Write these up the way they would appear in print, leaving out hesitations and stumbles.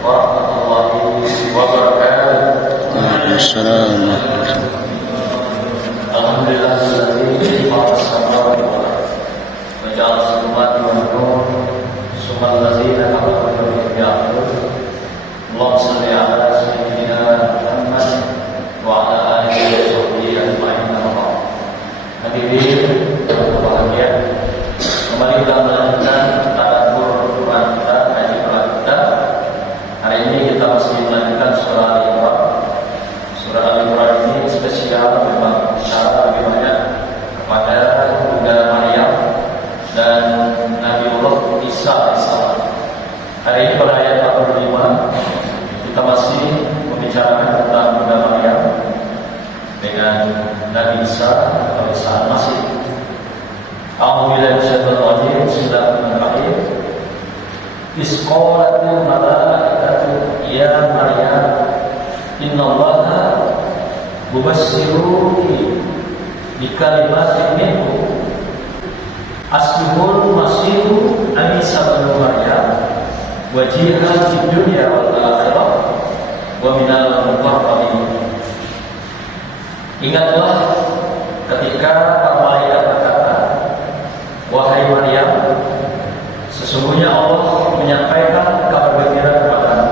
warahmatullahi wabarakatuh. Waalaikumsalam. Alhamdulillahilladzi khalaqa as-samawati wal arda wa ja'ala as-zulumati wan nur summa alladzina kafaru bi rabbihim ya'dilun. Allahumma shalli ala sayyidina Muhammad wa ala alihi wa sahbihi ajma'in. Hadirin yang berbahagia, kembali kita melanjutkan tadabbur Quran kita, kaji Quran kita. Hari ini kita masih melanjutkan surah Al-Imran. Surah Al-Imran ini spesial, memang bicara lebih banyak kepada Bunda Maryam dan Nabiullah Isa alaihissalam. Hari ini pada ayat 45 kita masih membicarakan tentang Bunda Maryam dengan Nabi Isa alaihissalam masih. A'udzubillahi minasyaitonir rajim. Bismillahirrahmanirrahim. Isqalatil malaikatu ya Maryam innallaha mubassyiruki bikalimatin minhu asmihul masihu Isa bin Maryam wajihan fid dunya wal akhirah wa minal muqarrabin. Ingatlah ketika para malaikat berkata, wahai Maryam, sesungguhnya Allah menyampaikan kabar gembira kepadamu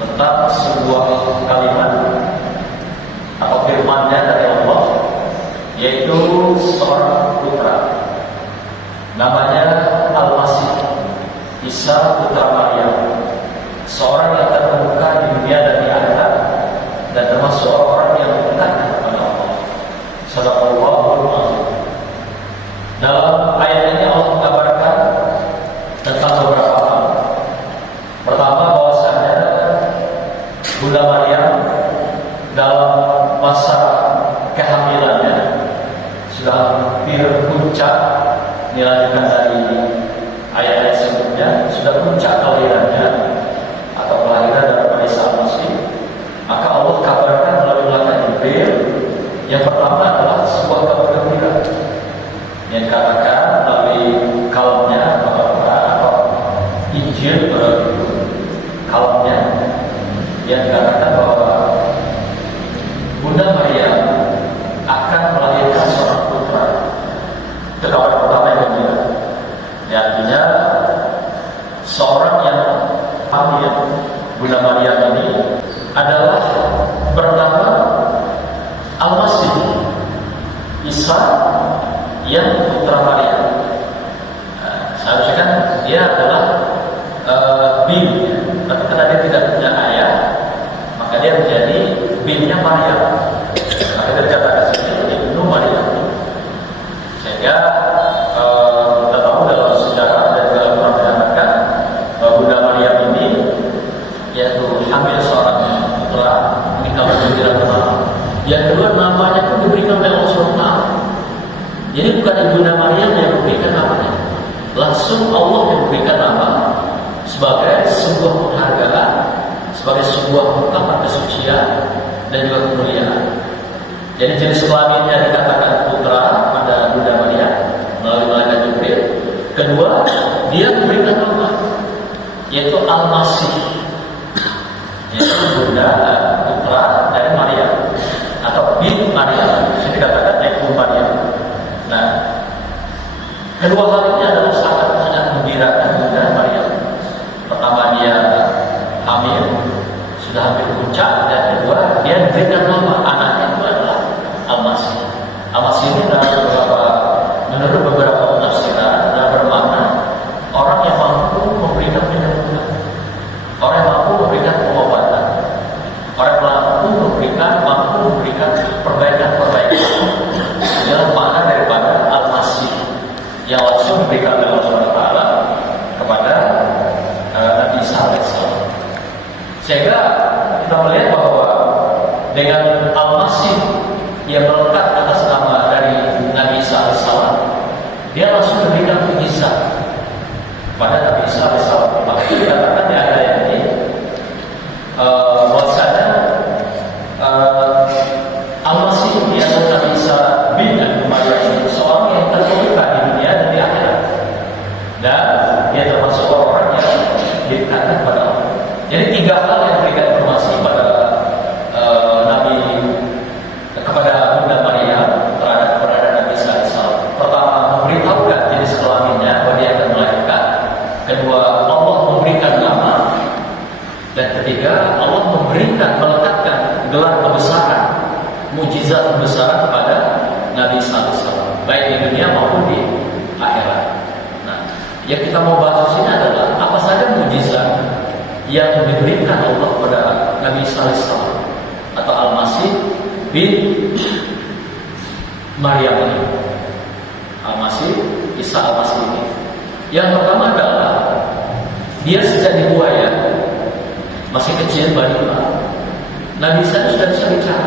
tentang sebuah kalimat atau firman-Nya dari Allah, yaitu seorang putra, namanya Al-Masih, Isa putra Maryam, seorang yang terkemuka di dunia dan di akhirat, dan termasuk orang yang dekat kepada Allah. Shadaqallahul azim. Dalam ayat ini Allah mengabarkan tentang beberapa hal. Pertama, bahwasanya Bunda Maryam dalam masa kehamilannya sudah hampir puncak, dilanjutkan dari ayat-ayat sebelumnya, sudah puncak kelahirannya atau kelahiran dari Isa Al-Masih. Maka Allah kabarkan melalui malaikat Jibril. Yang pertama adalah sebuah kabar gembira yang dikatakan melalui kalamnya atau Injil kalamnya yang dikatakan bahwa Bunda Maryam akan melahirkan seorang putra. Itu kabar pertama yang gembira. Ya, artinya seorang yang hamil Bunda Maryam ini adalah bernama Al-Masih, Isa yang putra Maryam. Seharusnya kan dia adalah bin, tapi karena dia tidak punya ayah, maka dia menjadi binnya Maryam. Maka dia tercatat di sini Ibnu Maryam. Sehingga kita tahu dalam sejarah dan dalam Quran menyampaikan bahwa Bunda Maryam ini yaitu hamil seorang putra. Ini kalau tidak pertama. Yang kedua, namanya pun diberikan oleh Allah SWT. Jadi bukan Bunda Maryam yang memberikan namanya, langsung Allah yang memberikan nama sebagai sebuah penghargaan, sebagai sebuah ungkapan kesucian dan juga kemuliaan. Jadi jenis kelaminnya dikatakan putra pada Bunda Maryam melalui malaikat Jibril. Kedua, dia memberikan nama yaitu Al-Masih, yaitu Bunda putra dari Maryam atau bin Maryam. Ini dikatakan Ibnu Maryam. Nah, kedua hal ini adalah sangat menggembirakan Bunda Maryam. Pertama, dia hamil, sudah hampir puncak, dan kedua, dia diberikan nama anaknya itu adalah Al-Masih. Al-Masih ini menurut beberapa penafsiran dan bermakna orang yang mampu memberikan penyembuhan, orang yang mampu memberikan pengobatan, orang yang mampu memberikan perbaikan. Inilah makna daripada Al-Masih yang langsung diberikan oleh Allah SWT kepada Nabi Isa alaihissalam. Sehingga kita melihat bahwa dengan Al-Masih yang melekat atas nama dari Nabi Isa alaihissalam, dia langsung memberikan mukjizat pada Nabi Isa alaihissalam. Maka dikatakan di ayat ini bahwasanya Al-Masih ini adalah Nabi Isa bin Maryam, seorang yang terkemuka di dunia dan di akhirat, dan dia termasuk orang yang kita didekatkan kepada Allah. Jadi 3 hal yang memberikan informasi pada Nabi kepada Bunda Maryam terhadap keberadaan Nabi Isa alaihissalam. Pertama, memberitahukan jenis kelaminnya bahwa dia akan melahirkan. Kedua, Allah memberikan nama. Dan ketiga, Allah meletakkan gelar kebesaran, mukjizat kebesaran kepada Nabi Isa alaihissalam, baik di dunia maupun di akhirat. Nah, yang kita mau bahas di sini adalah apa saja mukjizat yang diberikan Allah kepada Nabi Isa alaihissalam atau Al-Masih bin Maryam ini. Al-Masih, Isa Al-Masih ini. Yang pertama adalah dia sejak di buaya, masih kecil balita, Nabi Isa sudah bisa bicara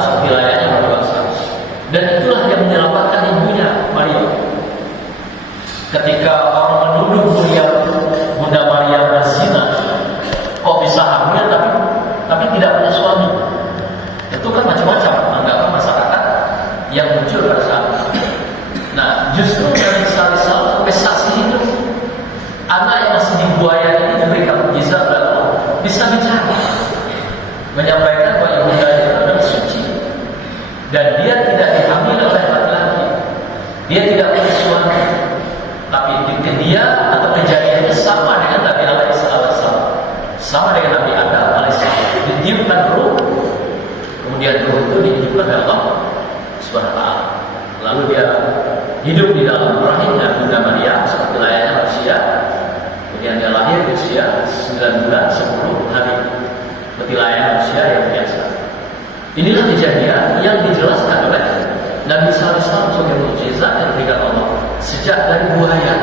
seperti layaknya berbahasa. Dan itulah yang menyelamatkan ibunya Maryam. Ketika orang menuduh Bunda Maryam berzina, kok bisa hamil tapi tidak punya suami? Itu kan macam-macam anggapan masyarakat yang muncul pada saat itu. Nah, justru Nabi Isa alaihissalam sampai saksi hidup, anak yang masih di buaya ini diberikan mukjizat bahwa bisa bicara, menyampaikan bahwa ibundanya itu adalah suci dan dia tidak dihamili oleh laki-laki, dia tidak punya suami, tapi dia atau kejadiannya sama dengan Nabi alaihissalam, sama dengan Nabi Adam alaihissalam. Ditiupkan ruh, kemudian ruh itu dihidupkan oleh Allah Subhanahu wa taala. Lalu dia hidup di dalam rahimnya Bunda Maryam seperti layaknya manusia. Kemudian dia lahir di usia 9 bulan 10 hari seperti layaknya manusia yang biasa. Inilah kejadian yang dijelaskan oleh Nabi Isa alaihissalam sebagai mukjizat yang diberikan Allah sejak dari buaya.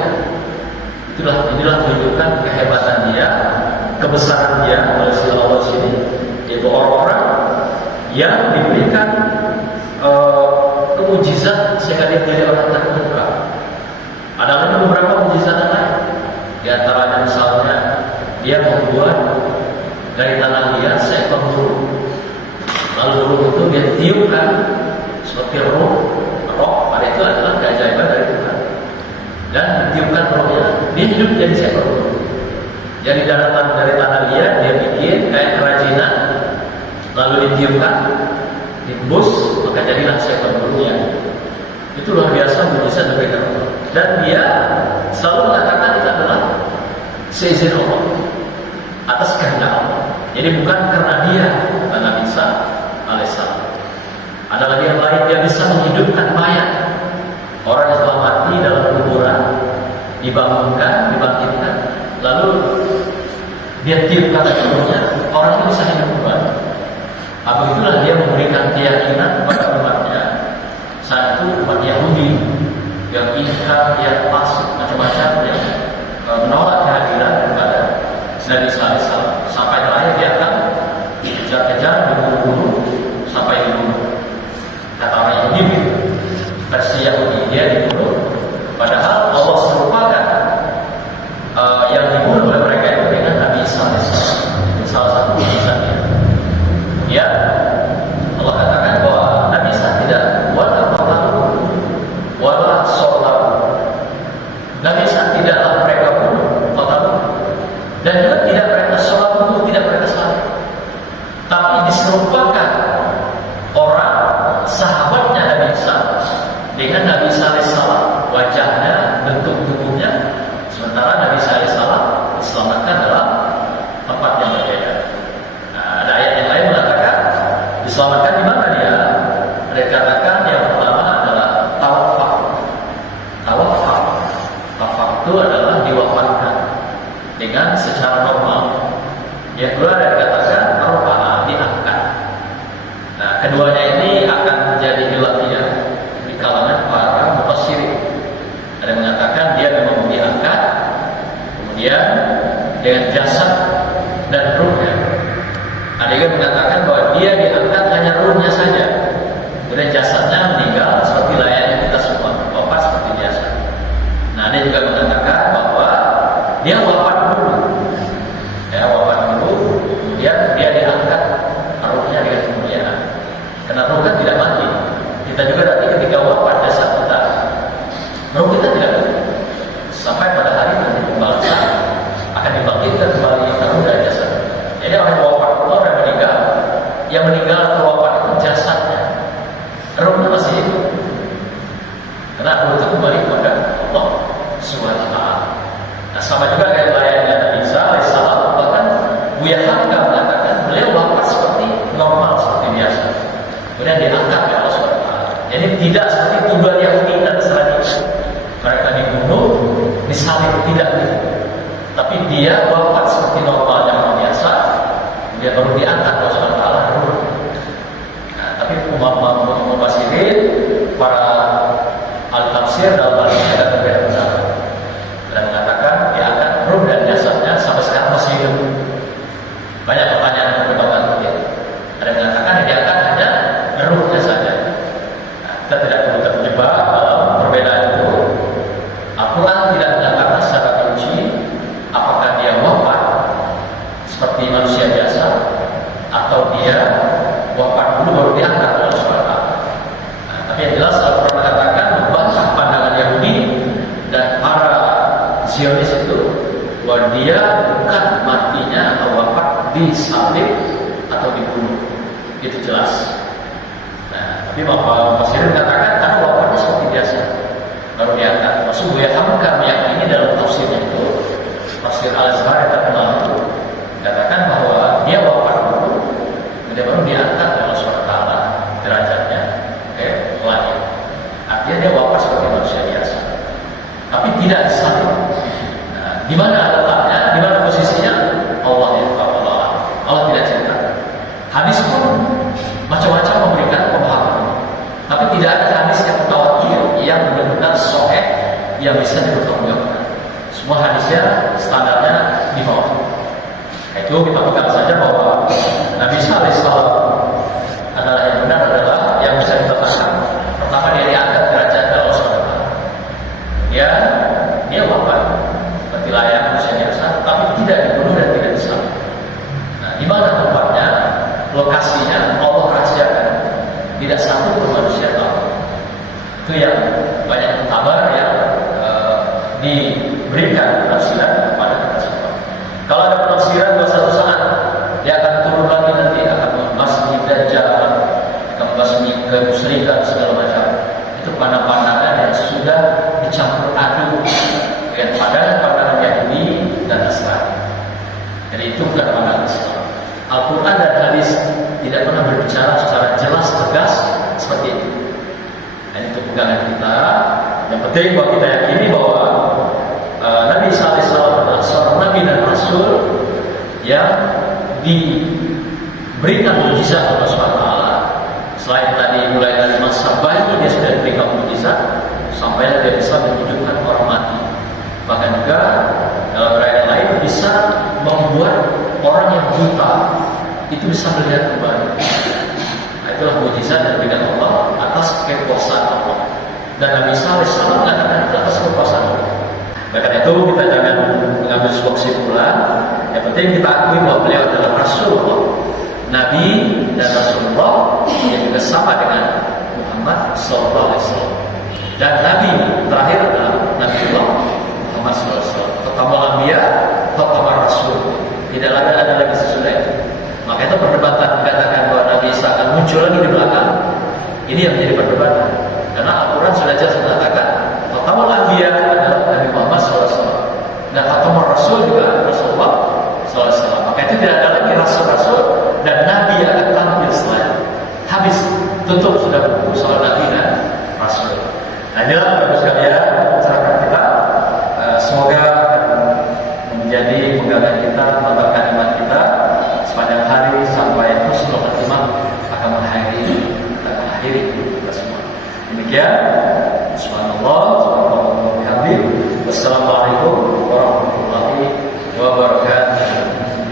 Inilah menunjukkan kehebatan dia, kebesaran dia oleh Allah sini, yaitu orang-orang yang diberikan mukjizat sehingga dia menjadi orang terkemuka. Ada lagi beberapa mukjizat lain. Di antaranya misalnya dia membuat dari tanah liat seekor burung. Lalu burung itu dia tiupkan seperti roh. Pada itu adalah keajaiban dari Tuhan. Dan ditiupkan rohnya, dia hidup jadi seekor burung. Jadi daratan dari tanah liat dia bikin kayak kerajinan, lalu ditiupkan, dibus, maka jadilah seekor burungnya. Itu luar biasa mukjizat dari Allah. Dan dia selalu mengatakan itu adalah seizin Allah, atas kehendak Allah. Jadi bukan karena dia, Nabi Isa alaihissalam. Ada lagi yang lain, dia bisa menghidupkan mayat, orang yang telah mati dalam kuburan, dibangunkan, dibangkitkan, lalu dia tiupkan burungnya, orang itu bisa hidup kembali. Begitulah dia memberikan keyakinan kepada umatnya. Saat itu umat Yahudi yang ingkar, yang pasuk, macam-macam yang menolak kehadiran kepada Nabi Isa alaihissalam. Sampai terakhir dia akan dikejar-kejar, dibunuh sampai dibunuh. Kata orang Yahudi, versi Yahudi, dia dibunuh. Padahal Allah serupakan yang dibunuh oleh mereka itu dengan Nabi Isa alaihissalam. Salah satu mukjizatnya. Ya, Allah katakan bahwa Nabi Isa tidak wala qatalu wala salabu. Nabi Isa tidaklah mereka bunuh, qatalu, dan juga tidak mereka salabu, tidak mereka salib. Tapi diserupakan orang sahabatnya Nabi Isa dengan Nabi Isa alaihissalam, wajahnya, bentuk tubuhnya. Sementara Nabi Isa alaihissalam diselamatkan dalam tempat yang berbeda. Ada ayat yang lain mengatakan diselamatkan di mana dia? Ada katakan yang pertama adalah tawafah. Tawafah itu adalah diwafatkan dengan secara normal. Yang kedua ada dikatakan rofa'ah, diangkat. Nah, keduanya ini akan menjadi khilafiyah di kalangan para mufassirin. Ada yang mengatakan dia memang diangkat, kemudian dengan jasad dan ruhnya. Ada yang mengatakan bahwa dia diangkat hanya ruhnya saja, kemudian jasadnya meninggal seperti layaknya kita semua, wafat seperti biasa. Nah, ada juga mengatakan bahwa dia wafat dulu, kemudian dia diangkat ruhnya dengan kemuliaan. Karena ruh kan tidak mati. Kita juga nanti ketika wafat jasad kita, ruh kita tidak mati sampai pada hari nanti pembalasan sama juga kayak layaknya Nabi Isa alaihissalam. Bahkan Buya Hamka mengatakan beliau wafat seperti normal, seperti biasa. Kemudian diangkat oleh Allah SWT. Jadi tidak seperti tuduhan Yahudi dan Nasrani. Mereka dibunuh, disalib, tidak. Tapi dia wafat seperti normalnya orang biasa. Dia baru diangkat oleh Allah SWT. Nah, tapi mufassirin, para al-tafsir dalam hal ini ada berbeda pendapat. Dan mengatakan diangkat ruh dan jasadnya sampai sekarang masih hidup. Banyak pertanyaan yang berkembang begitu. Ada yang mengatakan diangkat hanya ruhnya saja. Nah, kita tidak perlu terjebak dalam perbedaan itu. Al-Quran tidak menyatakan secara rinci apakah dia wafat seperti manusia biasa atau dia wafat dulu baru diangkat oleh Allah. Nah, tapi yang jelas Al-Quran mengatakan membantah pandangan Yahudi dan para Zionis itu bahwa dia bukan matinya atau wafat disalib atau dibunuh. Itu jelas. Nah, tapi Bapak Mufassir mengatakan karena wafatnya seperti biasa baru diangkat. Maksud Buya Hamka meyakini dalam tafsirnya itu, tafsir Al-Azhar yang terkenal itu, mengatakan bahwa dia wafat dulu, kemudian baru diangkat oleh Allah SWT derajatnya ke langit. Artinya dia wafat seperti manusia biasa, tapi tidak disalib. Nah, di mana letaknya, di mana posisinya? Allah yang tahu. Allah tidak cerita. Hadis pun macam-macam memberikan pemahaman, tapi tidak ada hadis yang mutawatir yang benar-benar sahih yang bisa dipertanggungjawabkan. Semua hadisnya standarnya di bawah. Itu kita pegang saja bahwa Nabi Isa alaihissalam adalah yang benar, adalah yang bisa ditetapkan. Pertama dia diangkat derajat Allah SWT. Dia wafat seperti layak manusia biasa, tapi tidak dibunuh dan tidak disalib. Nah, di mana tempatnya, lokasinya Allah rahasiakan. Tidak satu pun manusia tahu. Itu yang banyak kabar yang diberikan penafsiran kepada kita semua. Kalau ada penafsiran bahwa satu saat dia akan turun lagi nanti akan membasmi Dajjal, akan membasmi kemusyrikan segala macam. Itu pandangan-pandangan yang sudah dicampur aduk dengan pandangan Yahudi dan Nasrani. Jadi itu bukan pandangan Islam. Al-Quran dan hadis tidak pernah berbicara secara jelas tegas seperti itu. Dan itu pegangan kita. Yang penting bahwa kita yakini bahwa Nabi Isa alaihissalam adalah seorang nabi dan rasul yang diberikan mukjizat oleh Allah SWT. Selain tadi mulai dari masa bayi dia sudah diberikan mukjizat sampai dia bisa menghidupkan orang mati. Bahkan juga dalam riwayat lain bisa membuat orang yang buta itu bisa melihat kembali. Nah, itulah mukjizat yang diberikan Allah atas kekuasaan Allah. Dan Nabi Isa alaihissalam mengatakan itu atas kekuasaan Allah. Karena itu kita jangan mengambil sebuah kesimpulan. Yang penting kita akui bahwa beliau adalah Rasulullah, Nabi dan Rasulullah yang juga sama dengan Muhammad SAW. Dan Nabi terakhir adalah Nabiullah Muhammad SAW. Khatamul Anbiya, Khatamul Rasul. Tidak ada lagi sesudah itu. Maka itu perdebatan dikatakan bahwa Nabi Isa akan muncul lagi di belakang. Ini yang menjadi perdebatan. Karena Al-Quran sudah jelas mengatakan Khatamul Anbiya adalah Nabi Muhammad SAW dan Khatamul Rasul juga Rasulullah SAW. Maka itu tidak ada lagi rasul-rasul dan Nabi yang akan tampil setelah habis tutup sudah buku soal Nabi dan Rasul. Nah, inilah Bapak sekalian masyarakat kita. Semoga menjadi pegangan kita, menambahkan iman kita sepanjang hari sampai husnul khatimah akan mengakhiri kita semua. Demikian. Subhanallah. Wassalamualaikum warahmatullahi wabarakatuh.